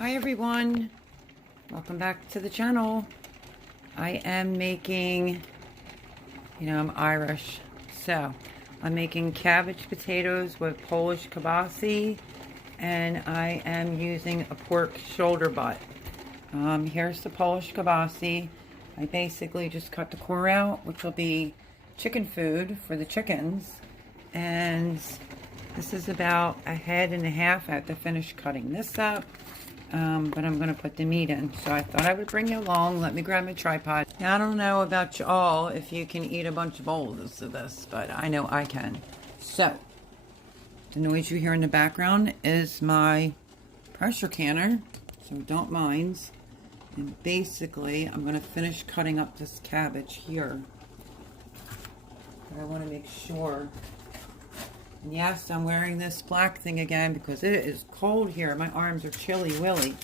Hi everyone, welcome back to the channel. I am making, I'm Irish, so I'm making cabbage potatoes with Polish kielbasa, and I am using a pork shoulder butt. Here's the Polish kielbasa. I basically just cut the core out, which will be chicken food for the chickens, and this is about a head and a half. I have to finish cutting this up. But I'm going to put the meat in. So I thought I would bring you along. Let me grab my tripod. Now, I don't know about you all if you can eat a bunch of bowls of this, but I know I can. So, the noise you hear in the background is my pressure canner, so don't mind. And basically, I'm going to finish cutting up this cabbage here. But I want to make sure. And yes, I'm wearing this black thing again because it is cold here. My arms are chilly willy.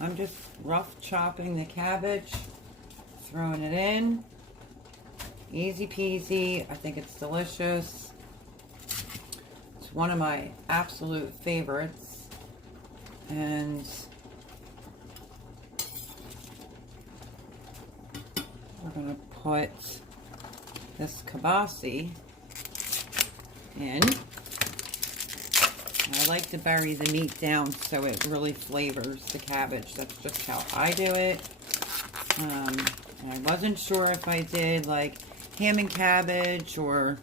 I'm just rough chopping the cabbage, throwing it in. Easy peasy. I think it's delicious. It's one of my absolute favorites. And we're going to put this kielbasa in. I like to bury the meat down so it really flavors the cabbage. That's just how I do it. And I wasn't sure if I did like ham and cabbage or,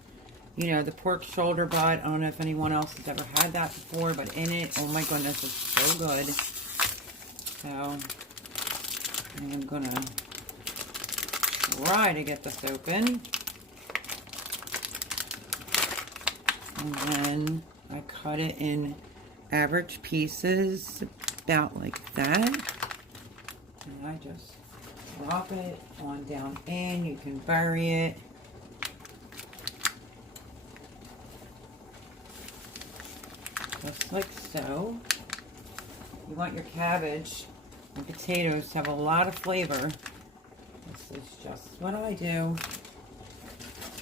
the pork shoulder butt. I don't know if anyone else has ever had that before, but in it, oh my goodness, it's so good. So I'm gonna try to get this open. And then I cut it in average pieces, about like that. And I just drop it on down in. You can bury it. Just like so. You want your cabbage and potatoes to have a lot of flavor. This is just what I do.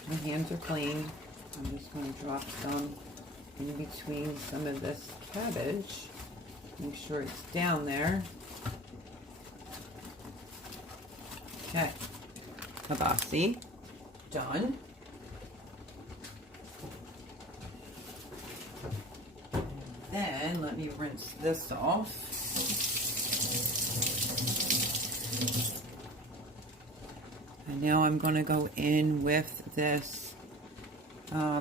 My hands are clean. I'm just going to drop some in between some of this cabbage. Make sure it's down there. Okay. Kielbasa. Done. And then let me rinse this off. And now I'm going to go in with this.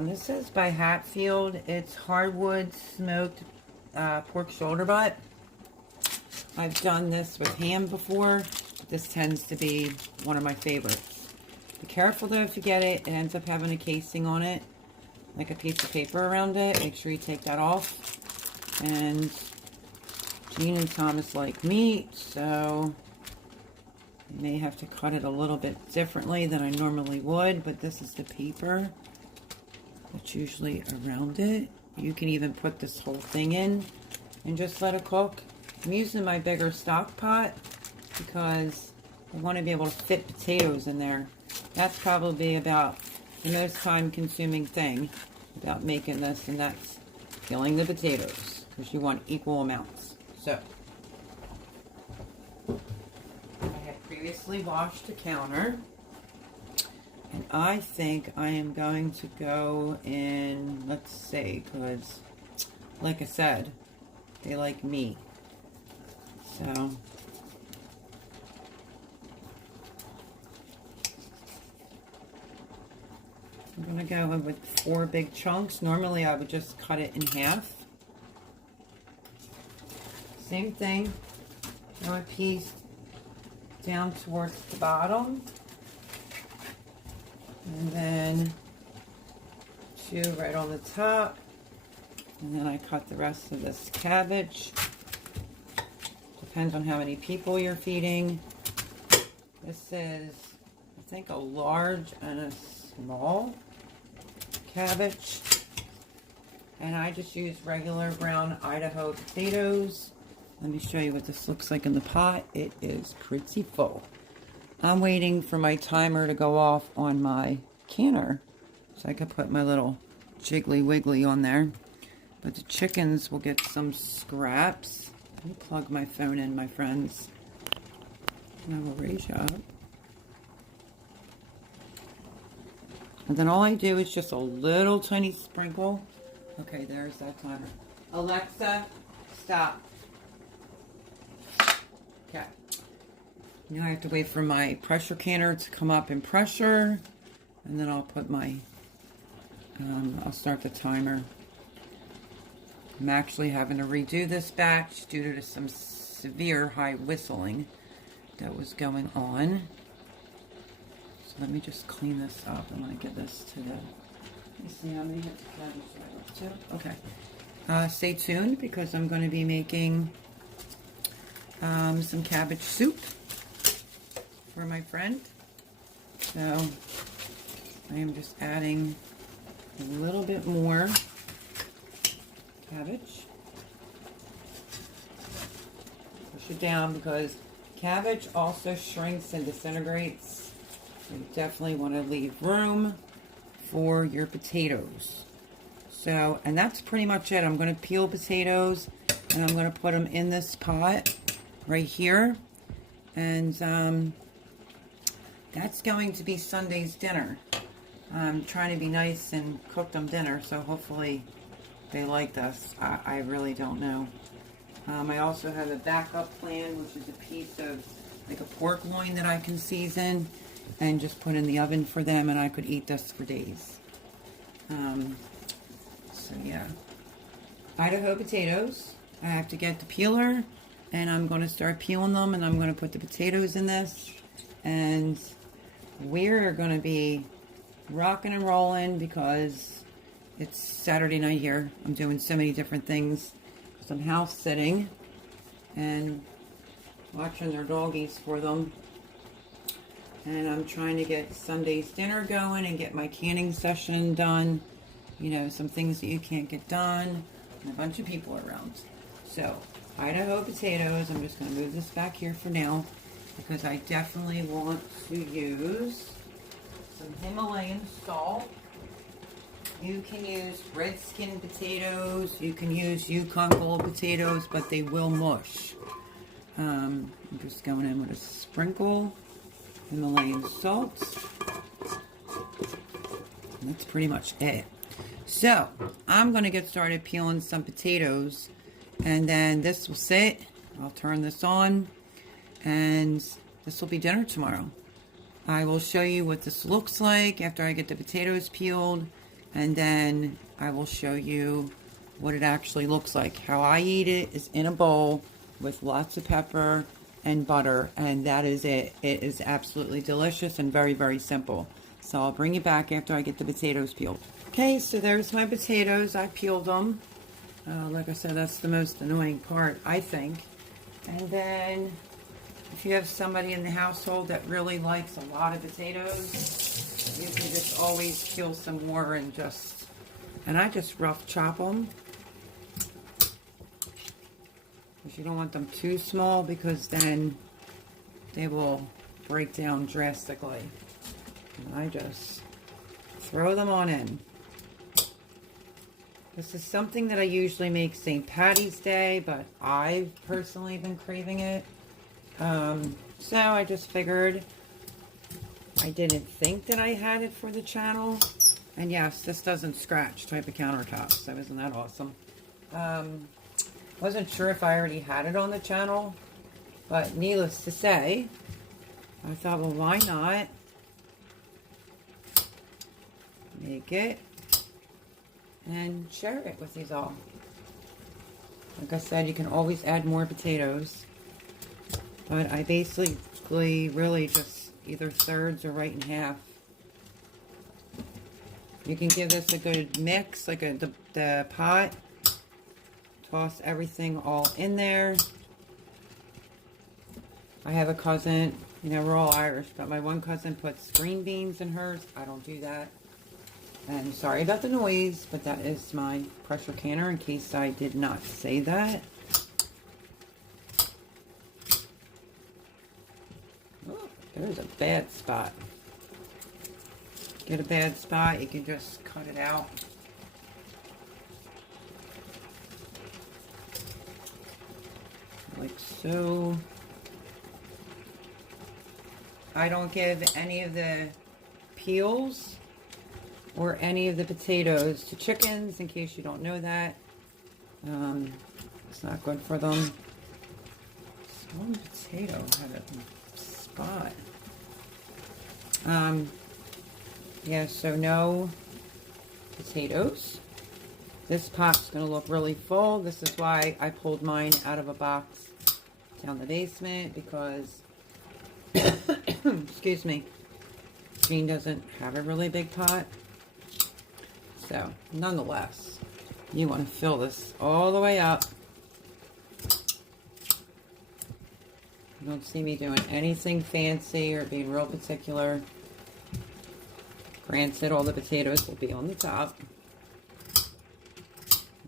This is by Hatfield. It's hardwood smoked pork shoulder butt. I've done this with ham before. This tends to be one of my favorites. Be careful though if you get it. It ends up having a casing on it, like a piece of paper around it. Make sure you take that off. And Jean and Thomas like meat, so I may have to cut it a little bit differently than I normally would, but this is the paper that's usually around it. You can even put this whole thing in and just let it cook. I'm using my bigger stock pot because I want to be able to fit potatoes in there. That's probably about the most time consuming thing about making this, and that's peeling the potatoes because you want equal amounts. So I had previously washed the counter. And I think I am going to go in, let's see, because, like I said, they like meat. So, I'm going to go in with 4 big chunks. Normally I would just cut it in half. Same thing. Throw a piece down towards the bottom. And then 2 right on the top. And then I cut the rest of this cabbage. Depends on how many people you're feeding. This is, I think, a large and a small cabbage. And I just use regular brown Idaho potatoes. Let me show you what this looks like in the pot. It is pretty full. I'm waiting for my timer to go off on my canner so I can put my little jiggly wiggly on there. But the chickens will get some scraps. Let me plug my phone in, my friends. And I will raise you up. And then all I do is just a little tiny sprinkle. Okay, there's that timer. Alexa, stop. Okay. Now I have to wait for my pressure canner to come up in pressure. And then I'll put my, I'll start the timer. I'm actually having to redo this batch due to some severe high whistling that was going on. So let me just clean this up. I'm going to give this to the, let me see how many hits of cabbage I left. Okay. Stay tuned because I'm going to be making some cabbage soup for my friend. So I am just adding a little bit more cabbage. Push it down because cabbage also shrinks and disintegrates. You definitely want to leave room for your potatoes. So, and that's pretty much it. I'm going to peel potatoes and I'm going to put them in this pot right here. And that's going to be Sunday's dinner. I'm trying to be nice and cook them dinner, so hopefully they like this. I really don't know. I also have a backup plan, which is a piece of like a pork loin that I can season and just put in the oven for them, and I could eat this for days. So yeah. Idaho potatoes. I have to get the peeler, and I'm going to start peeling them, and I'm going to put the potatoes in this, and we're going to be rocking and rolling because it's Saturday night here. I'm doing so many different things. Some house sitting and watching their doggies for them. And I'm trying to get Sunday's dinner going and get my canning session done. You know, some things that you can't get done. And a bunch of people around. So, Idaho potatoes. I'm just going to move this back here for now because I definitely want to use some Himalayan salt. You can use red skin potatoes. You can use Yukon Gold potatoes, but they will mush. I'm just going in with a sprinkle Himalayan salt. And that's pretty much it. So, I'm going to get started peeling some potatoes. And then this will sit. I'll turn this on. And this will be dinner tomorrow. I will show you what this looks like after I get the potatoes peeled. And then I will show you what it actually looks like. How I eat it is in a bowl with lots of pepper and butter. And that is it. It is absolutely delicious and very, very simple. So I'll bring you back after I get the potatoes peeled. Okay, so there's my potatoes. I peeled them. Like I said, that's the most annoying part, I think. And then if you have somebody in the household that really likes a lot of potatoes, you can just always peel some more and I just rough chop them. Because you don't want them too small because then they will break down drastically. And I just throw them on in. This is something that I usually make St. Patty's Day, but I've personally been craving it. So I just figured I didn't think that I had it for the channel. And yes, this doesn't scratch type of countertop, so isn't that awesome? Wasn't sure if I already had it on the channel, but needless to say, I thought, well, why not make it and share it with you all. Like I said, you can always add more potatoes, but I basically really just either thirds or right in half. You can give this a good mix, like the pot. Toss everything all in there. I have a cousin, you know, we're all Irish, but my one cousin puts green beans in hers. I don't do that. And sorry about the noise, but that is my pressure canner in case I did not say that. Oh, there's a bad spot. Get a bad spot, you can just cut it out. So I don't give any of the peels or any of the potatoes to chickens, in case you don't know that. It's not good for them. This one potato had a spot. Yeah, so no potatoes. This pot's gonna look really full. This is why I pulled mine out of a box down the basement, because excuse me, Jean doesn't have a really big pot. So nonetheless, you want to fill this all the way up. You don't see me doing anything fancy or being real particular. Granted, all the potatoes will be on the top.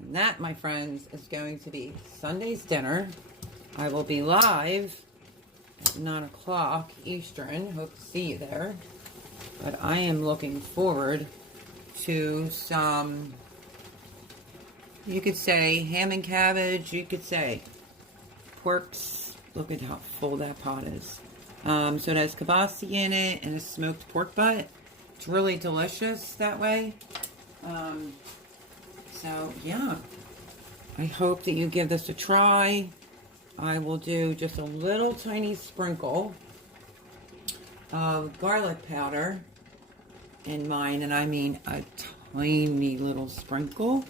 And that, my friends, is going to be Sunday's dinner. I will be live at 9 o'clock Eastern. Hope to see you there. But I am looking forward to some, you could say ham and cabbage, you could say porks. Look at how full that pot is. So it has cabbage in it and a smoked pork butt. It's really delicious that way. So yeah, I hope that you give this a try. I will do just a little tiny sprinkle of garlic powder in mine, and I mean a tiny little sprinkle.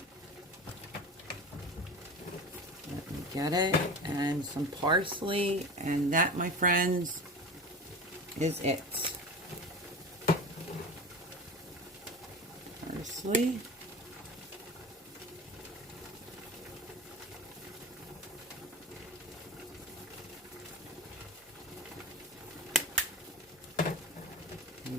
Let me get it. And some parsley, and that, my friends, is it. Parsley.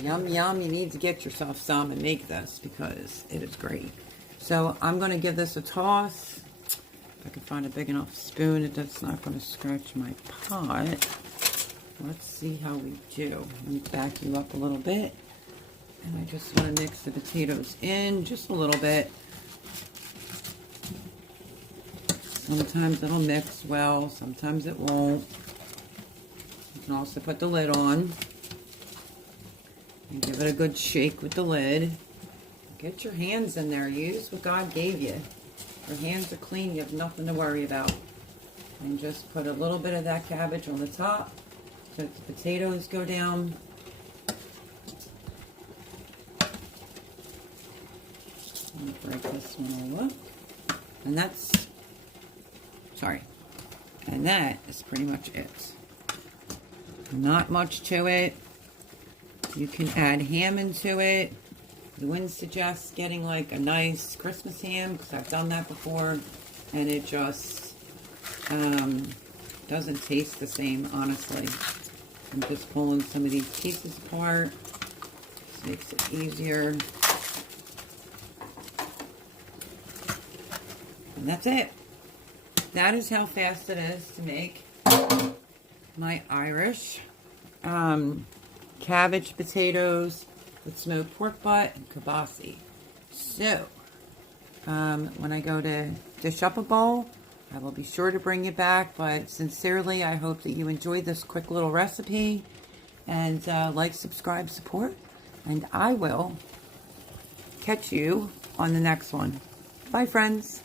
Yum, yum. You need to get yourself some and make this, because it is great. So I'm going to give this a toss. If I can find a big enough spoon that's not going to scratch my pot. Let's see how we do. Let me back you up a little bit. And I just want to mix the potatoes in just a little bit. Sometimes it'll mix well, sometimes it won't. You can also put the lid on. And give it a good shake with the lid. Get your hands in there. Use what God gave you. Your hands are clean. You have nothing to worry about. And just put a little bit of that cabbage on the top so that the potatoes go down. Let me break this one all up. And that's, sorry. And that is pretty much it. Not much to it. You can add ham into it. I wouldn't suggest getting like a nice Christmas ham, because I've done that before and it just doesn't taste the same, honestly. I'm just pulling some of these pieces apart. This makes it easier. And that's it. That is how fast it is to make my Irish cabbage potatoes with smoked pork butt and kielbasa. So, when I go to dish up a bowl, I will be sure to bring you back. But sincerely, I hope that you enjoyed this quick little recipe. And like, subscribe, support. And I will catch you on the next one. Bye, friends.